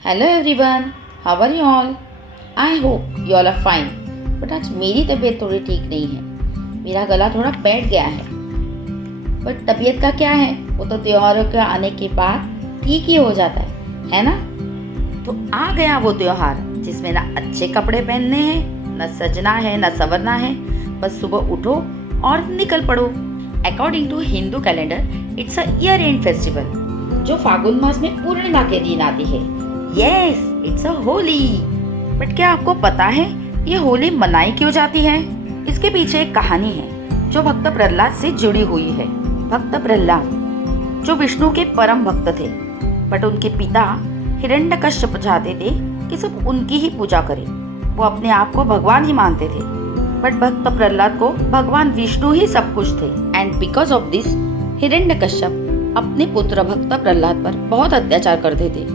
Hello everyone, how are you all? I hope you all are fine. But आज मेरी तबीयत थोड़ी ठीक नहीं है। मेरा गला थोड़ा बैठ गया है। बट तबीयत का क्या है, वो तो त्योहारों के आने के बाद ठीक ही हो जाता है ना? तो आ गया वो त्योहार जिसमें ना अच्छे कपड़े पहनने हैं, न सजना है, न संवरना है। बस सुबह उठो और निकल पड़ो। According to Hindu calendar it's a year end festival जो फागुन मास में पूर्णिमा के दिन आती है। Yes, it's a Holi. But क्या आपको पता है ये होली मनाई क्यों जाती है? इसके पीछे एक कहानी है जो भक्त प्रहलाद से जुड़ी हुई है। भक्त प्रहलाद जो विष्णु के परम भक्त थे, बट उनके पिता हिरण्यकश्यप चाहते थे कि सब उनकी ही पूजा करें। वो अपने आप को भगवान ही मानते थे, बट भक्त प्रहलाद को भगवान विष्णु ही सब कुछ थे। And because of this Hiranyakashyap अपने पुत्र भक्त प्रहलाद पर बहुत अत्याचार करते थे।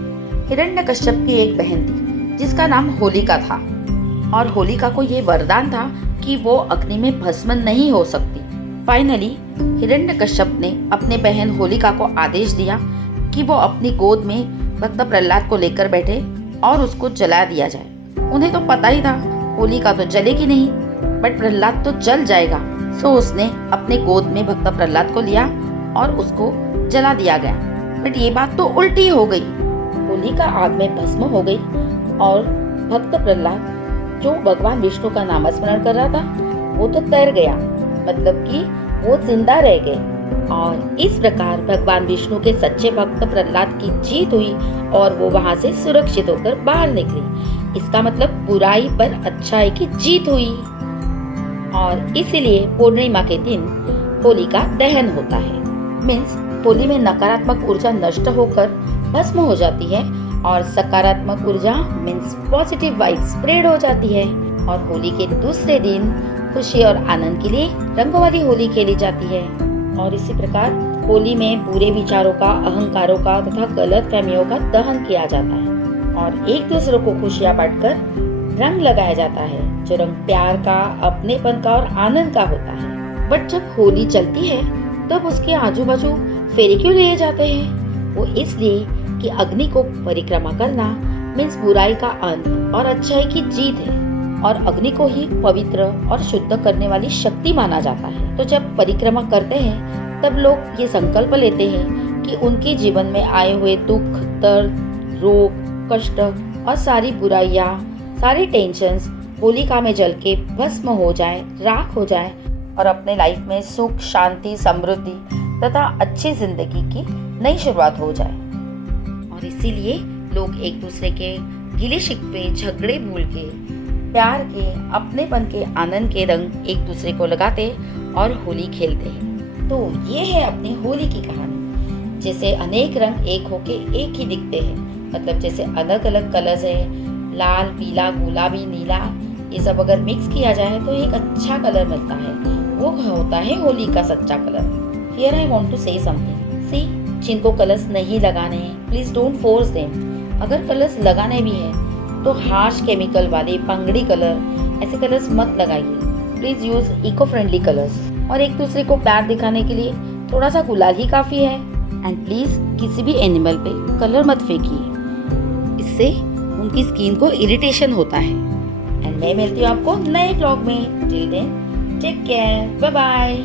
हिरण्यकश्यप की एक बहन थी जिसका नाम होलिका था, और होलिका को ये वरदान था कि वो अग्नि में भस्म नहीं हो सकती। फाइनली हिरण्यकश्यप ने अपने बहन होलिका को आदेश दिया कि वो अपनी गोद में भक्त प्रहलाद को लेकर बैठे और उसको जला दिया जाए। उन्हें तो पता ही था होलिका तो जलेगी नहीं, बट प्रहलाद तो जल जाएगा। सो उसने अपने गोद में भक्त प्रहलाद को लिया और उसको जला दिया गया। बट ये बात तो उल्टी हो गई। होलिका आग में भस्म हो गई और भक्त प्रहलाद जो भगवान विष्णु का नाम स्मरण कर रहा था वो तो तर गया, मतलब कि वो जिंदा रह गए। और इस प्रकार भगवान विष्णु के सच्चे भक्त प्रहलाद की जीत हुई और वो वहां से सुरक्षित होकर बाहर निकली। इसका मतलब बुराई पर अच्छाई की जीत हुई। और इसीलिए पूर्णिमा के दिन होली का दहन होता है। मीन्स होली में नकारात्मक ऊर्जा नष्ट होकर भस्म हो जाती है और सकारात्मक ऊर्जा मीन्स पॉजिटिव वाइब स्प्रेड हो जाती है। और होली के दूसरे दिन खुशी और आनंद के लिए रंगों वाली होली खेली जाती है। और इसी प्रकार होली में बुरे विचारों का, अहंकारों का तथा गलत फहमियों का दहन किया जाता है और एक दूसरे को खुशियां बांटकर रंग लगाया जाता है, जो रंग प्यार का, अपनेपन का और आनंद का होता है। बट जब होली चलती है तब उसके आजू बाजू फेरे क्यों लिए जाते हैं? वो इसलिए कि अग्नि को परिक्रमा करना मीन्स बुराई का अंत और अच्छाई की जीत है, और अग्नि को ही पवित्र और शुद्ध करने वाली शक्ति माना जाता है। तो जब परिक्रमा करते हैं तब लोग ये संकल्प लेते हैं कि उनके जीवन में आए हुए दुख, दर्द, रोग, कष्ट और सारी बुराइयां, सारी टेंशन्स होलिका में जल के भस्म हो जाए, राख हो जाए और अपने लाइफ में सुख, शांति, समृद्धि तथा अच्छी जिंदगी की नई शुरुआत हो जाए। और इसीलिए लोग एक दूसरे के गिले शिकवे, झगड़े भूल के, प्यार के, अपनेपन के, आनंद के रंग एक दूसरे को लगाते और होली खेलते हैं। तो ये है अपनी होली की कहानी। जैसे अनेक रंग एक होके एक ही दिखते हैं, मतलब जैसे अलग अलग कलर्स है, लाल, पीला, गुलाबी, नीला, ये सब अगर मिक्स किया जाए तो एक अच्छा कलर मिलता है। वो होता है होली का सच्चा colour. Here I want to say something. See, जिनको कलर्स नहीं लगाने हैं प्लीज डोंट फोर्स देम। अगर कलर्स लगाने भी हैं तो हार्श केमिकल वाले पंगड़ी कलर, ऐसे कलर्स मत लगाइए। Please use eco friendly colours. और एक दूसरे को प्यार दिखाने के लिए थोड़ा सा गुलाल ही काफी है। एंड प्लीज किसी भी एनिमल पे कलर मत फेंकिए, इससे उनकी स्किन को इरिटेशन होता है। एंड मैं मिलती हूँ आपको नए व्लॉग में। Till then take care, bye bye.